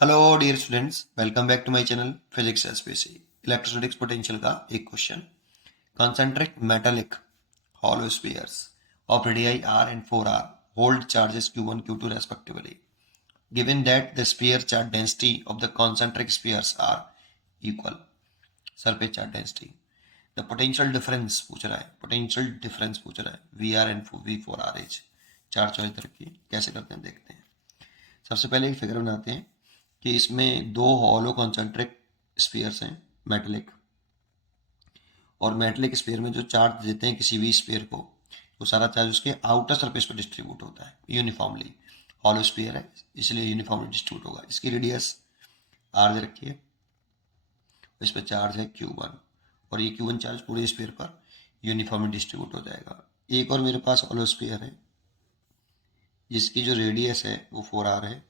Hello dear students, welcome back to my channel physics SPC. Electrostatics potential का एक question. Concentric metallic hollow spheres of radii r and 4r hold charges q1 q2 respectively, given that the sphere charge density of the concentric spheres are equal, surface charge density, the potential difference पूछ रहा है, potential difference पूछ रहा है vr and v4r is। चार choice रखिए, कैसे करते हैं देखते हैं। सबसे पहले एक फिगर बनाते हैं कि इसमें दो हॉलो कॉन्सेंट्रिक स्फीयर्स हैं मेटलिक, और मेटलिक स्फीयर में जो चार्ज देते हैं किसी भी स्फीयर को, वो सारा चार्ज उसके आउटर सरफेस पर डिस्ट्रीब्यूट होता है यूनिफॉर्मली। हॉलो स्फीयर है इसलिए यूनिफॉर्मली डिस्ट्रीब्यूट होगा। इसकी रेडियस आर दे रखी है, इस पर चार्ज है Q1 और ये Q1 चार्ज पूरे स्फीयर पर यूनिफॉर्मली डिस्ट्रीब्यूट हो जाएगा। एक और मेरे पास हॉलो स्फीयर है जिसकी जो रेडियस है वो 4r है,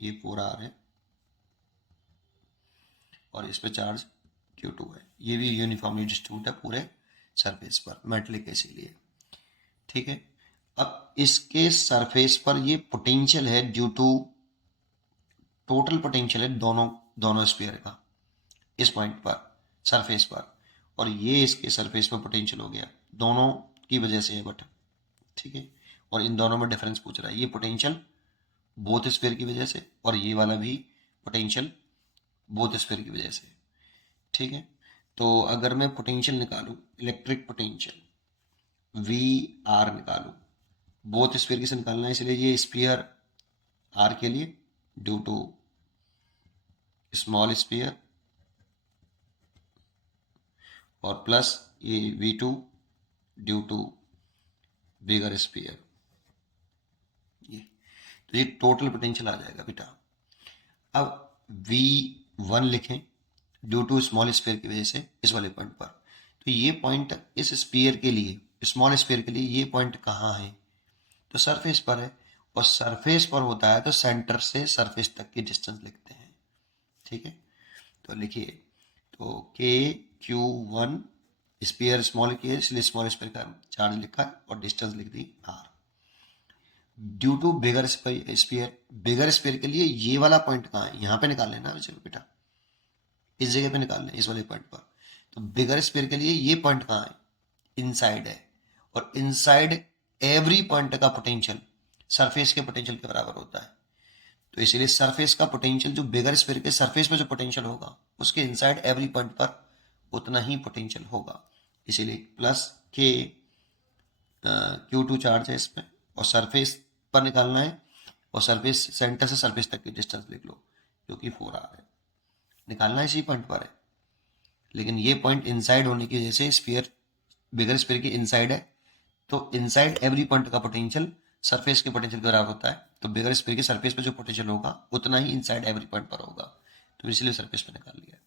ये 4r है और इस पे चार्ज Q2 है। ये भी यूनिफॉर्मली डिस्ट्रीब्यूट है पूरे सरफेस पर, मेटलिक इसीलिए। ठीक है, अब इसके सरफेस पर ये पोटेंशियल है ड्यू टू, टोटल पोटेंशियल है दोनों दोनों स्फीयर का इस पॉइंट पर सरफेस पर, और ये इसके सरफेस पर पोटेंशियल हो गया दोनों की वजह से है बट। ठीक है, और इन दोनों में डिफरेंस पूछ रहा है। ये पोटेंशियल बोथ स्फीयर की वजह से और ये वाला भी पोटेंशियल बोथ स्फीयर की वजह से। ठीक है, तो अगर मैं पोटेंशियल निकालूं, इलेक्ट्रिक पोटेंशियल वी आर निकालूं, बोथ स्फीयर की से निकालना है, इसलिए ये स्फीयर आर के लिए ड्यू टू स्मॉल स्फीयर और प्लस ये V2 due to bigger sphere. ये तो ये टोटल पोटेंशियल आ जाएगा बेटा। अब V1 लिखें ड्यू टू स्मॉल स्फीयर की वजह से इस वाले पॉइंट पर। तो ये पॉइंट इस स्फीयर के लिए, स्मॉल स्फीयर के लिए ये पॉइंट कहाँ है? तो सरफेस पर है, और सरफेस पर होता है तो सेंटर से सरफेस तक की डिस्टेंस लिखते हैं। ठीक है, तो लिखिए, तो Q1 स्फीयर स्मॉल की है इसलिए स्मॉल स्फीयर का चार्ज लिखा है और डिस्टेंस लिख दी r। Due to bigger sphere, bigger sphere के लिए ये वाला पॉइंट कहाँ है? यहाँ पे निकाल लेना चलो बेटा, इस जगह पे निकाल लें, इस वाले पॉइंट पर। तो बिगर स्फीयर के लिए ये पॉइंट कहाँ है? इनसाइड है, और इनसाइड एवरी पॉइंट का पोटेंशियल सरफेस के पोटेंशियल के बराबर होता है। तो इसीलिए सरफेस का पोटेंशियल, जो बिगर स्फीयर के सरफेस पे जो पोटेंशियल होगा उसके इनसाइड एवरी पॉइंट पर उतना ही पोटेंशियल होगा। इसीलिए प्लस के Q2 चार्ज है इसमें, और सरफेस पर निकालना है, और सरफेस सेंटर से सरफेस तक की डिस्टेंस लिख लो जो कि 4r है। निकालना इसी पॉइंट पर है, लेकिन ये पॉइंट इनसाइड होने की वजह से स्फीयर बिगर स्फीयर की इनसाइड है, तो इनसाइड एवरी पॉइंट का पोटेंशियल सरफेस के पोटेंशियल के बराबर होता है। तो बिगर स्फीयर के सरफेस पे जो पोटेंशियल होगा उतना ही इनसाइड एवरी पॉइंट पर होगा, तो इसलिए सरफेस पे निकाल लिया।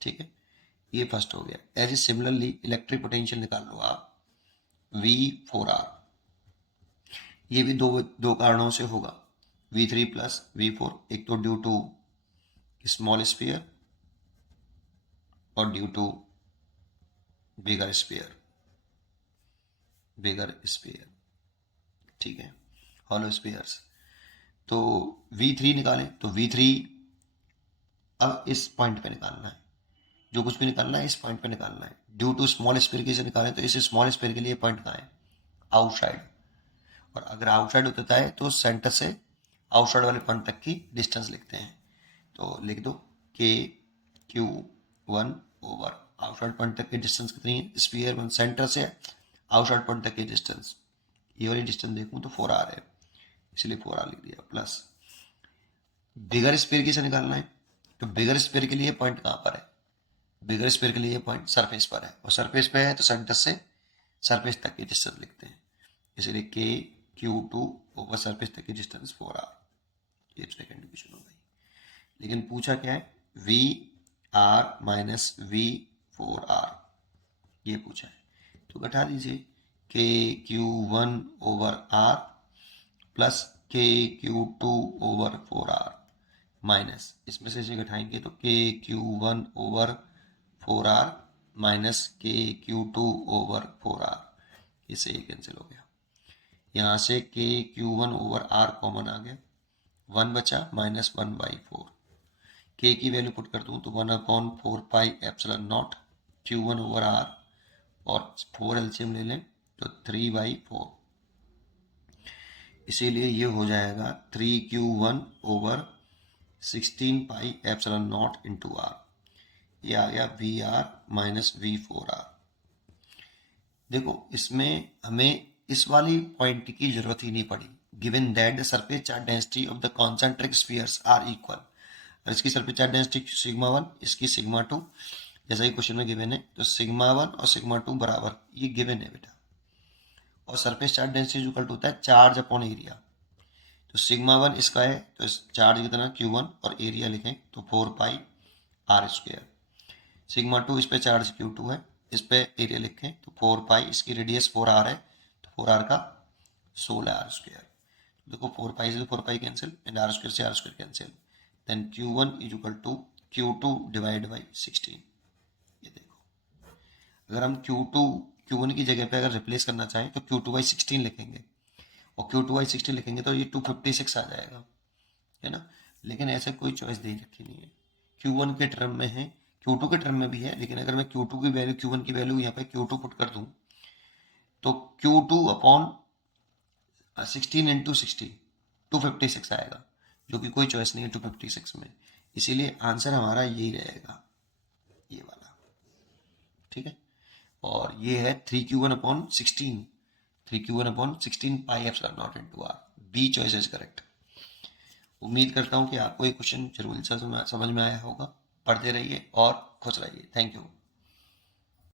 ठीक है, ये फर्स्ट हो गया। As a similarly electric potential निकाल लो आप V4R। ये भी दो दो कारणों से होगा, V3 प्लस V4। एक तो ड्यू टू स्मॉल स्फीयर और due to bigger sphere, bigger sphere. ठीक है, हॉलो स्फीयर्स। तो V3 निकालें, तो V3 अब इस पॉइंट पे निकालना है, जो कुछ भी निकालना है इस पॉइंट पे निकालना है। ड्यू टू स्मॉल स्फीयर के से निकालें, तो इस स्मॉल स्फीयर के लिए पॉइंट कहाँ है? आउटसाइड। और अगर आउटसाइड होता है तो सेंटर से आउटसाइड वाले पॉइंट तक की डिस्टेंस लिखते हैं। तो लिख दो Q1 ओवर आउटसाइड पॉइंट तक की डिस्टेंस कितनी है? स्फीयर में सेंटर से आउटसाइड पॉइंट तक की डिस्टेंस, ये वाली डिस्टेंस देखूँ तो 4r है, इसलिए 4r लिख दिया। प्लस बिगर स्फीयर की से निकालना है, तो बिगर स्फीयर के लिए पॉइंट कहाँ पर है? बिगर स्फीयर के लिए पॉइंट सरफेस पर है, और सरफेस पे है तो सेंटर से सरफेस तक की डिस्टेंस लिखते हैं, इसलिए Q2 ओवर सरफेस तक की डिस्टेंस 4r। ये सेकेंड डिविजन हो गई। लेकिन पूछा क्या है? VR माइनस V4R, ये पूछा है। तो घटा दीजिए Q1 over R plus Q2 over 4R minus, इसमें से इसे घटाएंगे तो Q1 over 4R minus Q2 over 4R, इससे ये कैंसिल हो गया। यहाँ से Q1 ओवर R कॉमन आ गया, 1 बचा माइनस 1/4। के की वैल्यू पुट कर दूँ तो 1/4πε0 Q1/R और 4 एलसीएम ले लें तो 3/4, इसीलिए ये हो जाएगा 3Q1/16πε0 इंटू R। ये आ गया VR माइनस V4R। देखो इसमें हमें इस वाली पॉइंट की जरूरत ही नहीं पड़ी, given that the surface charge density of the concentric spheres are equal. इसकी सरफेस चार्ज डेंसिटी सिग्मा 1, इसकी सिग्मा 2, जैसा कि क्वेश्चन में गिवन है, तो सिग्मा 1 और सिग्मा 2 बराबर, ये गिवन है बेटा। और surface charge density equal to होता है चार्ज अपॉन एरिया। तो सिग्मा 1 इसका है तो इस चार्ज कितना Q1 और एरिया लिखें तो 4πr²। सिग्मा 2 इस पे चार्ज Q2 है, इस पे एरिया लिखें तो 4π, इसकी रेडियस 4r है तो 4r का 16r²। देखो 4π से 4π कैंसिल एंड r² से r² cancel, then Q1 is equal to Q2 divide by 16। ये देखो अगर हम Q1 की जगह पे अगर रिप्लेस करना चाहें तो Q2/16 लिखेंगे, और Q2/16 लिखेंगे तो ये 256 आ जाएगा, है ना। लेकिन ऐसे कोई चॉइस दे रखी नहीं है, Q1 के टर्म में है, Q2 के टर्म में भी है, लेकिन अगर मैं Q2 की वैल्यू Q1 की वैल्यू यहाँ पे Q2 पुट कर दूँ तो Q2/16 इंटू 16 256 आएगा, जो कि कोई चॉइस नहीं है 256 में, इसीलिए आंसर हमारा यही रहेगा, ये वाला। ठीक है, और ये है 3Q1/16, 3Q1/16πε0 into R। B choice is correct. उम्मीद करता हूँ कि आपको ये क्वेश्चन जरूर समझ में आया होगा। पढ़ते रहिए और खुश रहिए। Thank you.